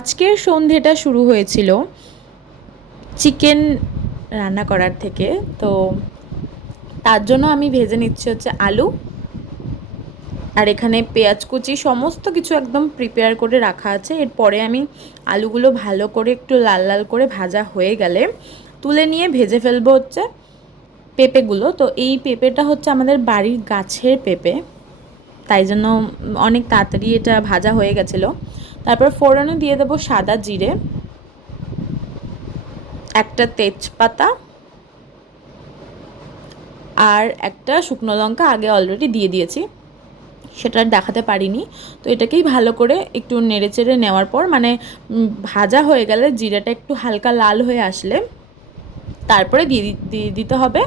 আজকের সন্ধেটা শুরু হয়েছিল চিকেন রান্না করার থেকে। তো তার জন্য আমি ভেজে নিচ্ছি হচ্ছে আলু আর এখানে পেঁয়াজ কুচি সমস্ত কিছু একদম প্রিপেয়ার করে রাখা আছে। এরপরে আমি আলুগুলো ভালো করে একটু লাল লাল করে ভাজা হয়ে গেলে তুলে নিয়ে ভেজে ফেলব হচ্ছে পেঁপেগুলো। তো এই পেঁপেটা হচ্ছে আমাদের বাড়ির গাছের পেঁপে। তাই জন্য অনেক তাড়াতাড়ি এটা ভাজা হয়ে গেছিল। তারপর ফোড়নে দিয়ে দেবো সাদা জিরে, একটা তেজপাতা, আর একটা শুকনো লঙ্কা আগে অলরেডি দিয়ে দিয়েছি। সেটা দেখাতে পারিনি। তো এটাকেই ভালো করে একটু নেড়ে চেড়ে নেওয়ার পর মানে ভাজা হয়ে গেলে জিরাটা একটু হালকা লাল হয়ে আসলে, তারপরে দিয়ে দিতে হবে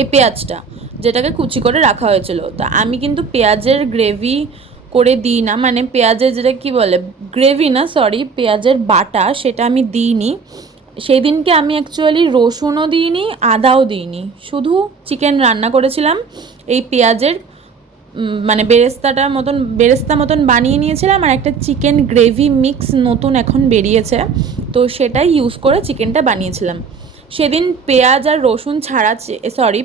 এই পেঁয়াজটা। যেটাকে কুচি করে রাখা হয়েছিল। তো আমি কিন্তু পেঁয়াজের গ্রেভি করে দিই না মানে পেঁয়াজের যেটা কি বলে গ্রেভি না সরি পেঁয়াজের বাটা সেটা আমি দিইনি। সেই দিনকে আমি অ্যাকচুয়ালি রসুনও দিইনি, আদাও দিইনি। শুধু চিকেন রান্না করেছিলাম, এই পেঁয়াজের মানে বেরেস্তাটার মতন, বেরেস্তা মতন বানিয়ে নিয়েছিলাম আর একটা চিকেন গ্রেভি মিক্স নতুন এখন বেরিয়েছে। তো সেটাই ইউজ করে চিকেনটা বানিয়েছিলাম। সেদিন পেঁয়াজ আর রসুন ছাড়া সরি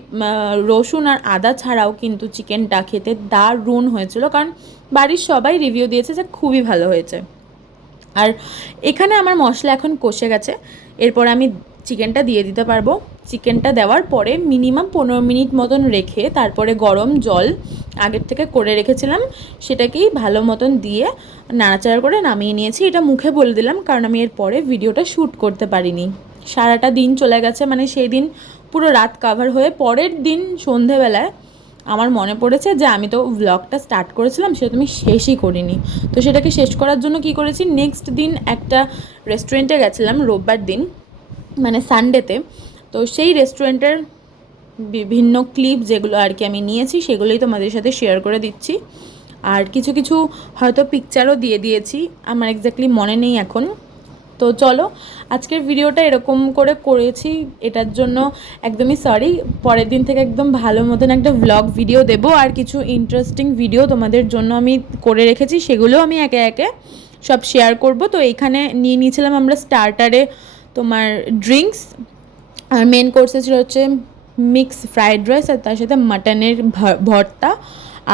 রসুন আর আদা ছাড়াও কিন্তু চিকেনটা খেতে দারুণ হয়েছিল। কারণ বাড়ির সবাই রিভিউ দিয়েছে যে খুবই ভালো হয়েছে। আর এখানে আমার মশলা এখন কষে গেছে। এরপর আমি চিকেনটা দিয়ে দিতে পারব। চিকেনটা দেওয়ার পরে মিনিমাম পনেরো মিনিট মতন রেখে তারপরে গরম জল আগের থেকে করে রেখেছিলাম। সেটাকেই ভালো মতন দিয়ে নাড়াচাড়া করে নামিয়ে নিয়েছি। এটা মুখে বলে দিলাম, কারণ আমি এর পরে ভিডিওটা শ্যুট করতে পারিনি। সারাটা দিন চলে গেছে মানে সেই দিন পুরো রাত কাভার হয়ে পরের দিন সন্ধেবেলায় আমার মনে পড়েছে যে আমি তো ব্লগটা স্টার্ট করেছিলাম, সেটা আমি শেষই করিনি। তো সেটাকে শেষ করার জন্য কি করেছি? নেক্সট দিন একটা রেস্টুরেন্টে গেছিলাম, রোববার দিন মানে সানডেতে তো। সেই রেস্টুরেন্টের বিভিন্ন ক্লিপ যেগুলো আর কি আমি নিয়েছি, সেগুলোই তোমাদের সাথে শেয়ার করে দিচ্ছি। আর কিছু কিছু হয়তো পিকচারও দিয়ে দিয়েছি, আমার এক্স্যাক্টলি মনে নেই এখন। তো চলো, আজকের ভিডিওটা এরকম করে করেছি, এটার জন্য একদমই সরি পরের দিন থেকে একদম ভালো মতন একটা ভ্লগ ভিডিও দেব, আর কিছু ইন্টারেস্টিং ভিডিও তোমাদের জন্য আমি করে রেখেছি সেগুলোও আমি একে একে সব শেয়ার করব। তো এইখানে নিয়ে নিয়েছিলাম আমরা স্টার্টারে তোমার ড্রিঙ্কস আর মেন কোর্সে ছিল হচ্ছে মিক্স ফ্রায়েড রাইস আর তার সাথে মাটনের ভর্তা,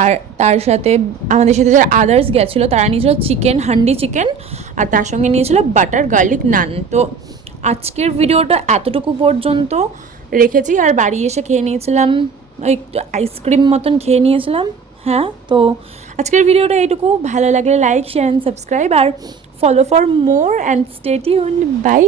আর তার সাথে আমাদের সাথে যারা আদার্স গেছিল, তারা নিয়েছিল চিকেন হান্ডি চিকেন আর তার সঙ্গে নিয়েছিল বাটার গার্লিক নান। তো আজকের ভিডিওটা এতটুকু পর্যন্ত রেখেছি। আর বাড়ি এসে খেয়ে নিয়েছিলাম, একটু আইসক্রিম মতন খেয়ে নিয়েছিলাম। হ্যাঁ তো আজকের ভিডিওটা এইটুকু। ভালো লাগলে like share and subscribe R follow for more and stay tuned bye